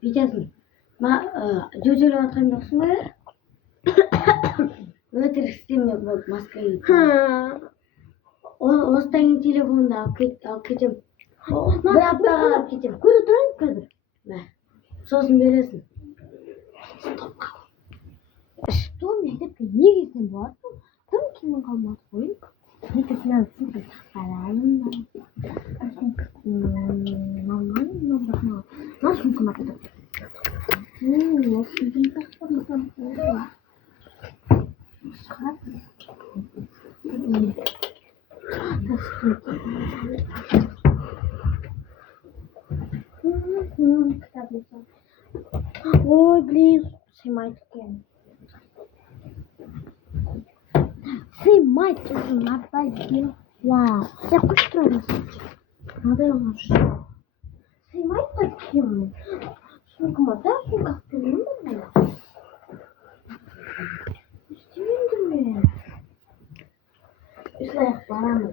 Бичээсэн жүжиглээ бодох юм болсон бай. Өдөр хэсэм маска юу. Устагийн телефонд авах гэж юм. Надад авах гэж юм. Күрдэн. Суусан бэрээсэн. Что мне это книги тем вот? Там кино кому свой. Это надо слушать. Нормально. Наш мука мата. Вот идем так там. Ой, блин, снимать кем? Снимать тоже надо. Вау, я устроилась. Надо его что? Снимать таким. Сумка мота, сумка пилюмная. Стилинговая. Если я парамы.